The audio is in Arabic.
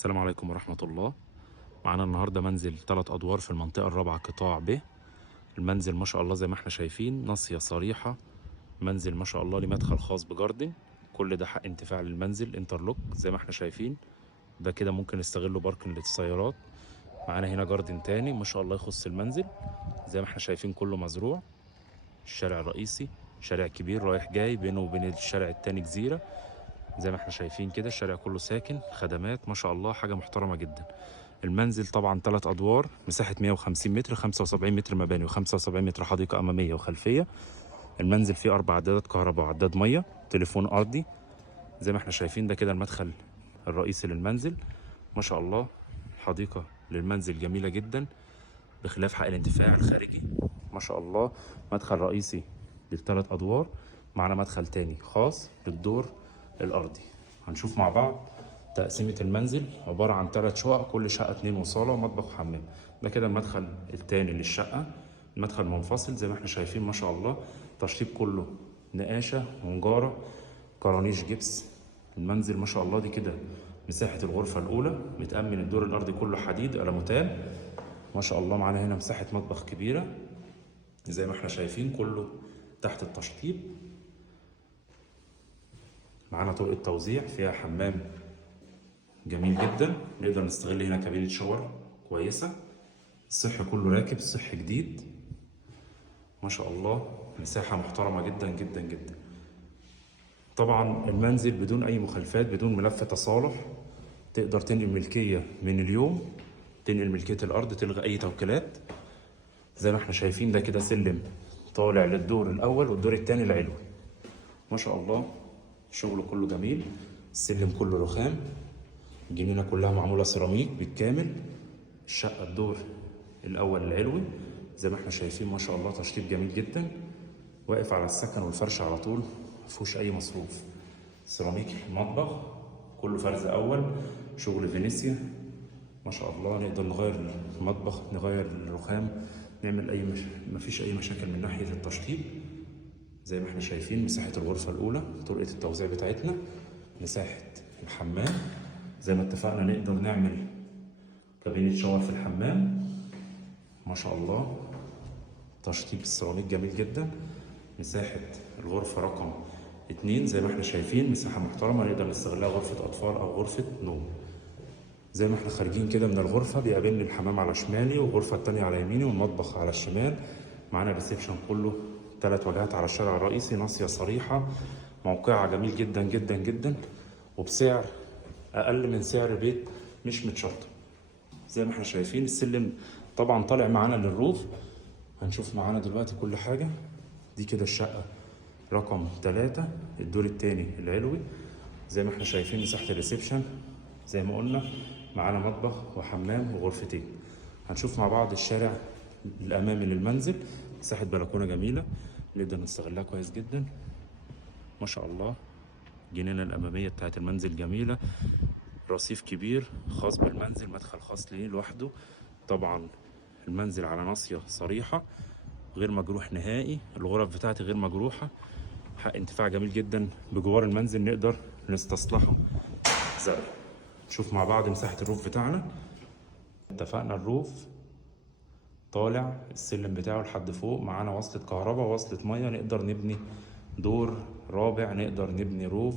السلام عليكم ورحمة الله. معانا النهاردة منزل 3 أدوار في المنطقة الرابعة قطاع ب. المنزل ما شاء الله زي ما احنا شايفين ناصية صريحة. منزل ما شاء الله ليه مدخل خاص بجاردن. كل ده حق انتفاع للمنزل، انترلوك زي ما احنا شايفين. ده كده ممكن نستغله باركن للسيارات. معانا هنا جاردن تاني ما شاء الله يخص المنزل زي ما احنا شايفين، كله مزروع. الشارع الرئيسي شارع كبير رايح جاي، بينه وبين الشارع التاني جزيرة. زي ما احنا شايفين كده الشارع كله ساكن، خدمات ما شاء الله، حاجة محترمة جدا. المنزل طبعا 3 ادوار، مساحه 150 متر، 75 متر مباني و75 متر حديقه اماميه وخلفيه. المنزل فيه 4 عدادات كهرباء وعداد ميه، تليفون ارضي. زي ما احنا شايفين ده كده المدخل الرئيسي للمنزل. ما شاء الله حديقه للمنزل جميله جدا، بخلاف حق الانتفاع الخارجي. ما شاء الله مدخل رئيسي للثلاث ادوار، معنا مدخل تاني خاص للدور الارضي. هنشوف مع بعض تقسيمة المنزل. عبارة عن 3 شقق، كل شقة 2 وصالة ومطبخ وحمام. ده كده المدخل التاني للشقة، المدخل منفصل زي ما احنا شايفين. ما شاء الله تشطيب كله نقاشة ونجارة، كرانيش جبس. المنزل ما شاء الله دي كده مساحة الغرفة الأولى، متأمن الدور الأرضي كله حديد ألموتال. ما شاء الله معانا هنا مساحة مطبخ كبيرة زي ما احنا شايفين، كله تحت التشطيب. معانا طرقة توزيع فيها حمام جميل جدا، نقدر نستغل هنا كابينة شاور كويسة. الصح كله راكب، الصح جديد. ما شاء الله مساحة محترمة جدا جدا جدا. طبعا المنزل بدون أي مخالفات، بدون ملف تصالح. تقدر تنقل ملكية من اليوم، تنقل ملكية الأرض، تلغي أي توكيلات. زي ما احنا شايفين ده كده سلم طالع للدور الأول والدور التاني العلوي. ما شاء الله الشغل كله جميل، السلم كله رخام، الجنينة كلها معمولة سيراميك بالكامل. الشقة الدور الأول العلوي زي ما احنا شايفين. ما شاء الله تشطيب جميل جدا، واقف على السكن والفرش على طول، مفيهوش أي مصروف. سيراميك المطبخ كله فرز أول، شغل فينيسيا. ما شاء الله نقدر نغير المطبخ، نغير الرخام، نعمل مفيش أي مشاكل من ناحية التشطيب. زي ما احنا شايفين مساحة الغرفة الأولى، طرقة التوزيع بتاعتنا، مساحة الحمام. زي ما اتفقنا نقدر نعمل كابينة شاور في الحمام. ما شاء الله تشطيب السيراميك جميل جدا. مساحة الغرفة رقم 2 زي ما احنا شايفين، مساحة محترمة نقدر نستغلها غرفة أطفال أو غرفة نوم. زي ما احنا خارجين كده من الغرفة بيقابلني الحمام على شمالي والغرفة التانية على يميني والمطبخ على الشمال. معانا ريسبشن كله 3 واجهات على الشارع الرئيسي، ناصية صريحة، موقعها جميل جدا جدا جدا، وبسعر أقل من سعر بيت مش متشطب. زي ما احنا شايفين السلم طبعا طالع معانا للروف. هنشوف معانا دلوقتي كل حاجة. دي كده الشقة رقم 3 الدور التاني العلوي. زي ما احنا شايفين مساحة الريسبشن زي ما قلنا، معانا مطبخ وحمام وغرفتين. هنشوف مع بعض الشارع الأمامي للمنزل، مساحة بلكونة جميلة نقدر نستغلها كويس جدا. ما شاء الله الجنينة الأمامية بتاعت المنزل جميلة، رصيف كبير خاص بالمنزل، مدخل خاص ليه لوحده. طبعا المنزل على ناصية صريحة، غير مجروح نهائي. الغرف بتاعتي غير مجروحة، حق انتفاع جميل جدا. بجوار المنزل نقدر نستصلحه زرع. نشوف مع بعض مساحة الروف بتاعنا. اتفقنا الروف طالع السلم بتاعه لحد فوق، معانا وصلة كهرباء ووصلة مية، نقدر نبني دور رابع، نقدر نبني روف